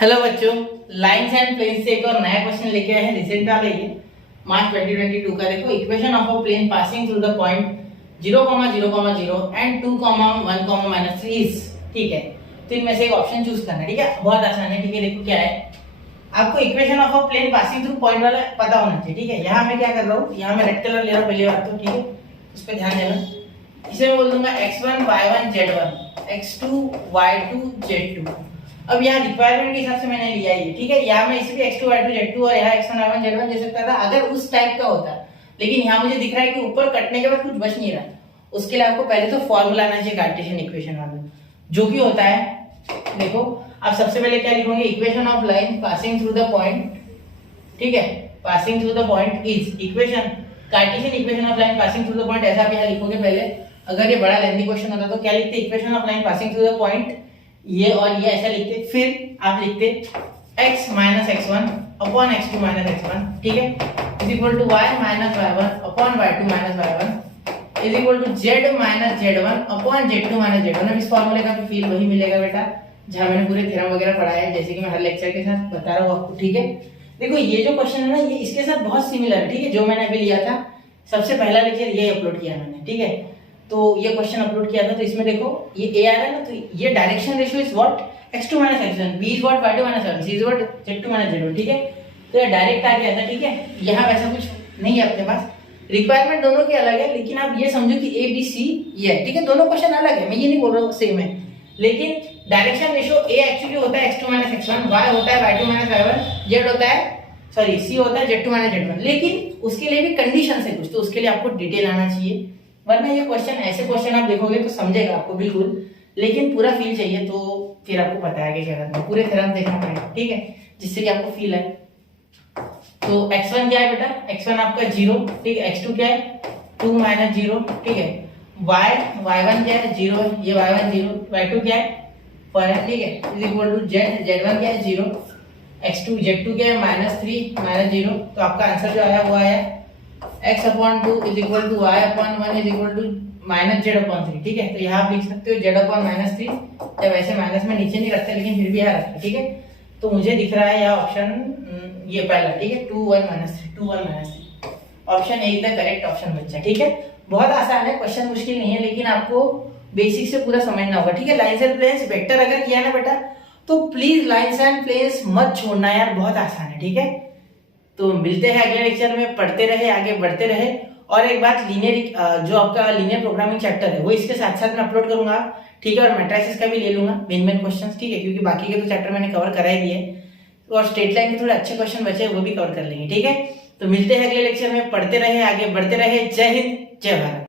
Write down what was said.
Hello बच्चों, lines and planes से एक और नया क्वेश्चन लेके आए हैं। रिसेंट वाला ये मार्च 2022 का। देखो, equation of a plane passing through the point 0, 0, 0 and 2, 1, -3 is, ठीक है। तो इनमें से एक ऑप्शन चूज करना है, ठीक है। बहुत आसान है, ठीक है। देखो क्या है, आपको equation of a plane passing through point वाला पता होना चाहिए, ठीक है। यहाँ मैं क्या कर रहा हूँ, यहाँ मैं रेड कलर ले रहा हूँ पहली बात तो, ठीक है। इस पे ध्यान देना। इसे मैं बोल दूंगा x1 y1 z1, x2 y2 z2। अब यहाँ रिक्वायरमेंट के हिसाब से मैंने लिया ये, ठीक है। यहाँ मैं इसे भी x2 y2 z2 और यहाँ x1 y1 z1 दे सकता था अगर उस टाइप का होता, लेकिन यहाँ मुझे दिख रहा है कि ऊपर कटने के बाद कुछ बच नहीं रहा। उसके लिए आपको पहले तो फॉर्मूला आना चाहिए कार्टेशियन इक्वेशन वाला, जो कि होता है, देखो आप सबसे पहले क्या लिखोगे, equation of line passing through the point, ठीक है। Passing through the point is equation, Cartesian equation of line passing through the point, ऐसा आप यहाँ लिखोगे पहले। अगर ये बड़ा लेंथी क्वेश्चन होता तो क्या लिखते, equation of line passing through the point, ये और ये ऐसा लिखते। फिर आप लिखते x minus x1 upon x2 minus x1, ठीक है, is equal to y minus y1 upon y2 minus y1 is equal to z minus z1 upon z2 minus z1। अब इस फॉर्मूले का फील वही मिलेगा बेटा जहां मैंने पूरे थ्योरम वगैरह पढ़ाया है, जैसे कि मैं हर लेक्चर के साथ बता रहा हूँ आपको, ठीक है। देखो ये जो क्वेश्चन है ना, ये इसके साथ बहुत सिमिलर है, ठीक है। जो मैंने अभी लिया था, सबसे पहला लेक्चर ये अपलोड किया मैंने, ठीक है। तो ये क्वेश्चन अपलोड किया था, तो इसमें देखो ये a आ रहा है ना, तो ये direction ratio is what, x2 minus x1, b is what y2 minus y1, c is what z2 minus z1, ठीक है। तो ये डायरेक्ट आ गया था, ठीक है। यहाँ वैसा कुछ नहीं है अपने पास, रिक्वायरमेंट दोनों की अलग है, लेकिन आप ये समझो कि a b c ये है, ठीक है। दोनों क्वेश्चन अलग है, मैं ये नहीं बोल रहा हूँ सेम है, लेकिन डायरेक्शन रेशियो a एक्चुअली होता है x2 माइनस x1, y होता है y2 माइनस y1, z होता है, सॉरी c होता है z2 माइनस z1। लेकिन उसके लिए भी कंडीशन है कुछ, तो उसके लिए आपको डिटेल आना चाहिए, वरना ये क्वेश्चन, ऐसे क्वेश्चन आप देखोगे तो समझेगा आपको बिल्कुल, लेकिन पूरा फील चाहिए तो फिर आपको पता है कि क्या करना है, पूरे थ्योरम देखना पड़ेगा, ठीक है, जिससे कि आपको फील आए। तो x1 क्या है बेटा, x1 आपका 0, ठीक है। x2 क्या है 2 माइनस 0, ठीक है। y1 क्या है 0, ये y1 0, y2 क्या है 1 है, ठीक है, इज इक्वल टू z1 क्या है 0, x2 z2 क्या है -3 माइनस 0। तो आपका आंसर जो आया वो आया x upon 2 is equal to y upon 1 is equal to minus z upon 3, ठीक है। तो यहाँ आप लिख सकते हो z अपॉन -3, या वैसे माइनस में नीचे नहीं रखते, लेकिन फिर भी यहाँ रखते, ठीक है। तो मुझे दिख रहा है यह ऑप्शन, ये पहला, ठीक है, 2 1 -3, 2 1 -3, option A is the correct option बच्चा, ठीक है। बहुत आसान है क्वेश्चन, मुश्किल नहीं है, लेकिन आपको बेसिक से पूरा समझना होगा, ठीक है। लाइंस एंड प्लेन्स वेक्टर अगर किया ना बेटा, तो प्लीज लाइंस एंड प्लेन्स मत छोड़ना यार, बहुत आसान है, ठीक है। तो मिलते हैं अगले लेक्चर में, पढ़ते रहे, आगे बढ़ते रहे। और एक बात, लीनियर जो आपका लीनियर प्रोग्रामिंग चैप्टर है वो इसके साथ साथ मैं अपलोड करूंगा, ठीक है। और मैट्रिसेस का भी ले लूंगा, मेन क्वेश्चंस, ठीक है, क्योंकि बाकी के तो चैप्टर मैंने कवर करा ही दिए, और स्ट्रेट लाइन के थोड़े अच्छे क्वेश्चन बचे वो भी कवर कर लेंगे, ठीक है। तो मिलते हैं अगले लेक्चर में, पढ़ते रहे, आगे बढ़ते रहे। जय हिंद, जय भारत।